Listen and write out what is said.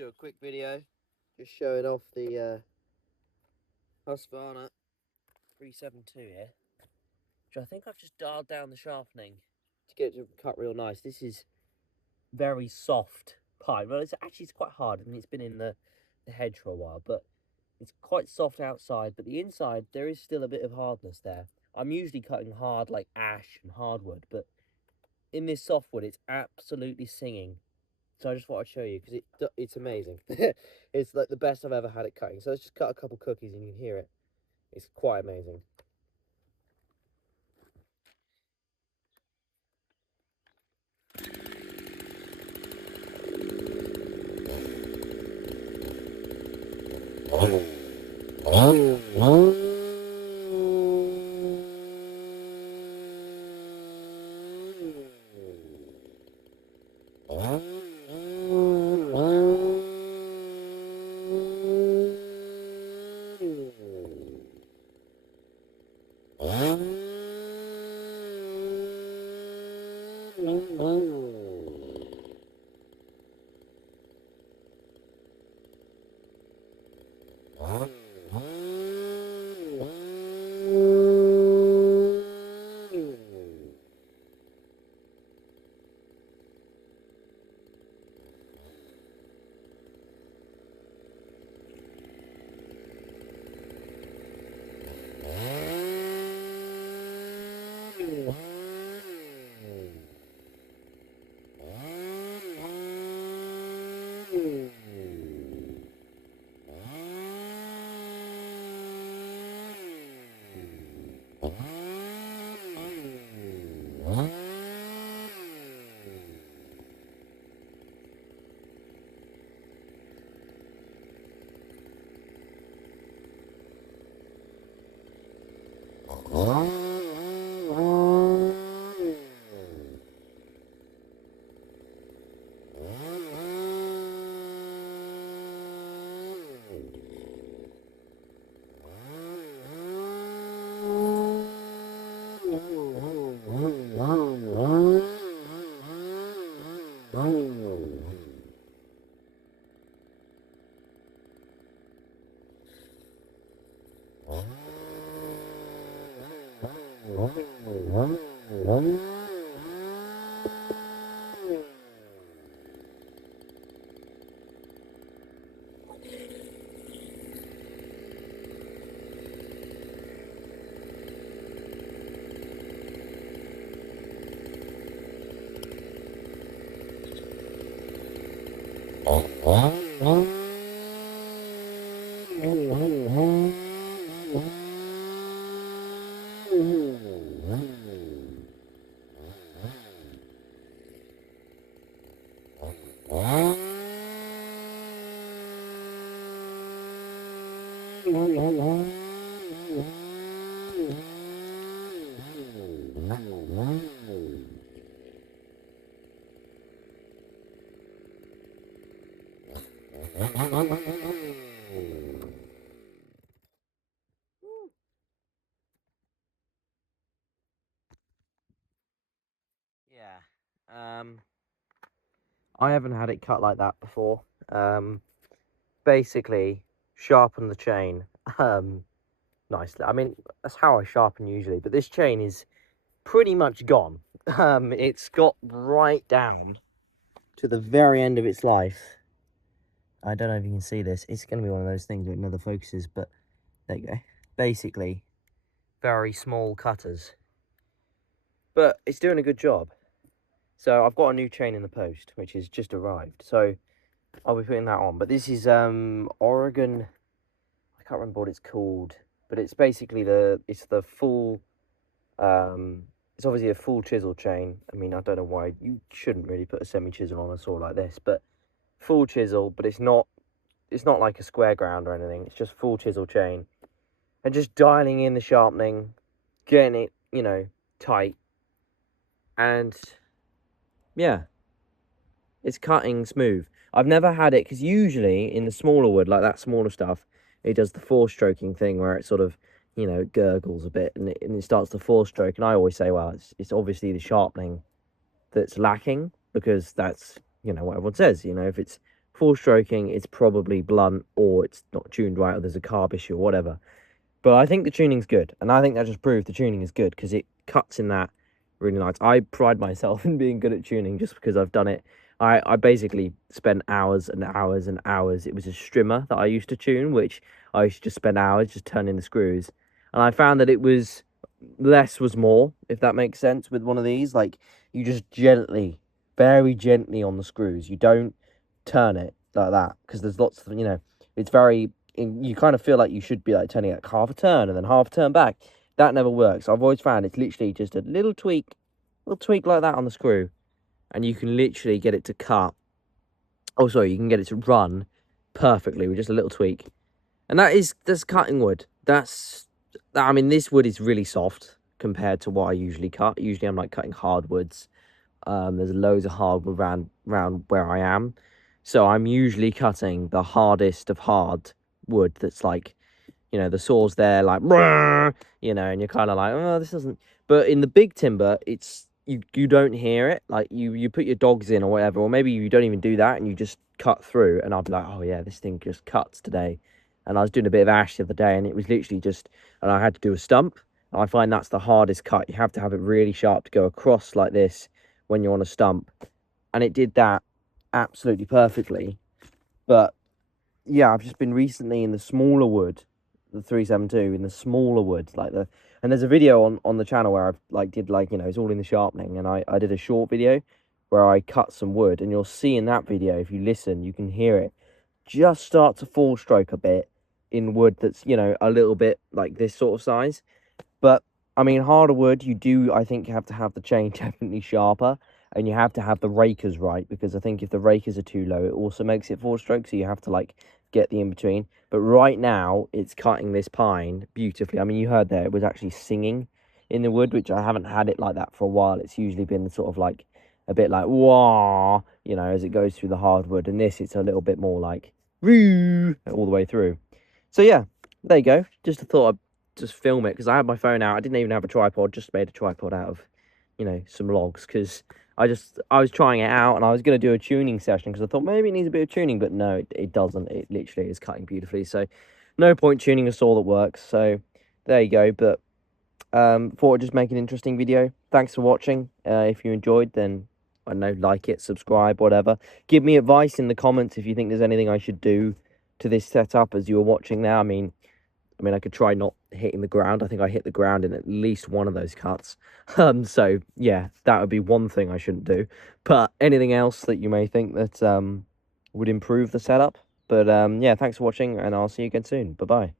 do a quick video just showing off the Husqvarna 372 here, which I think I've just dialed down the sharpening to get it to cut real nice. This is very soft pine. Well, it's quite hard. I mean, it's been in the hedge for a while, but it's quite soft outside, but the inside, there is still a bit of hardness there. I'm usually cutting hard like ash and hardwood, but in this softwood, it's absolutely singing. So I just thought I'd show you because it's amazing. It's like the best I've ever had it cutting. So let's just cut a couple cookies and you can hear it. It's quite amazing. Yeah. I haven't had it cut like that before. Basically, sharpen the chain nicely. I mean, that's how I sharpen usually, but this chain is pretty much gone. It's got right down to the very end of its life. I don't know if you can see this. It's going to be one of those things with another focuses, but there you go. Basically, very small cutters. But it's doing a good job. So I've got a new chain in the post, which has just arrived. So I'll be putting that on. But this is Oregon. I can't remember what it's called, but it's basically the full. It's obviously a full chisel chain. I mean, I don't know why you shouldn't really put a semi chisel on a saw like this, but full chisel. But it's not like a square ground or anything. It's just full chisel chain, and just dialing in the sharpening, getting it, you know, tight, and yeah, it's cutting smooth. I've never had it, because usually in the smaller wood, like that smaller stuff, it does the four-stroking thing where it sort of, you know, gurgles a bit and it starts to four-stroke. And I always say, well, it's obviously the sharpening that's lacking, because that's, you know, what everyone says. You know, if it's Four stroking, it's probably blunt, or it's not tuned right, or there's a carb issue or whatever. But I think the tuning's good, and I think that just proves the tuning is good because it cuts in that really nice. I pride myself in being good at tuning just because I've done it. I basically spent hours and hours and hours. It was a strimmer that I used to tune, which I used to just spend hours just turning the screws. And I found that it was less was more, if that makes sense, with one of these. Like, you just gently, very gently on the screws. You don't turn it like that because there's lots of, it's very, you kind of feel like you should be like turning it half a turn and then half a turn back. That never works. I've always found it's literally just a little tweak like that on the screw, and you can literally get it to cut. Oh, sorry, you can get it to run perfectly with just a little tweak. And that's cutting wood. I mean, this wood is really soft compared to what I usually cut. Usually I'm like cutting hardwoods. There's loads of hardwood around where I am. So I'm usually cutting the hardest of hard wood that's like, the saw's there, like, and you're kind of like, oh, this doesn't. But in the big timber, it's you don't hear it. Like, you put your dogs in or whatever, or maybe you don't even do that and you just cut through. And I'll be like, oh yeah, this thing just cuts today. And I was doing a bit of ash the other day, and it was literally just, and I had to do a stump. And I find that's the hardest cut. You have to have it really sharp to go across like this when you're on a stump, and it did that absolutely perfectly. But yeah, I've just been recently in the smaller wood, the 372, in the smaller woods, and there's a video on the channel where I've did it's all in the sharpening, and I did a short video where I cut some wood, and you'll see in that video, if you listen, you can hear it just start to fall stroke a bit in wood that's, a little bit like this sort of size. But I mean, harder wood, you do, I think, have to have the chain definitely sharper, and you have to have the rakers right, because I think if the rakers are too low, it also makes it four stroke. So you have to get the in between. But right now, it's cutting this pine beautifully. I mean, you heard there, it was actually singing in the wood, which I haven't had it like that for a while. It's usually been sort of like a bit like wah, as it goes through the hardwood. And this, it's a little bit more like roo all the way through. So yeah, there you go. Just a thought just film it because I had my phone out. I didn't even have a tripod, just made a tripod out of, some logs, because I was trying it out and I was going to do a tuning session because I thought maybe it needs a bit of tuning, but no, it doesn't. It literally is cutting beautifully. So no point tuning a saw that works. So there you go. But thought I'd just make an interesting video. Thanks for watching. If you enjoyed, then I don't know, like it, subscribe, whatever. Give me advice in the comments if you think there's anything I should do to this setup as you were watching now. I mean, I could try not hitting the ground. I think I hit the ground in at least one of those cuts. So yeah, that would be one thing I shouldn't do. But anything else that you may think that would improve the setup. But yeah, thanks for watching, and I'll see you again soon. Bye bye.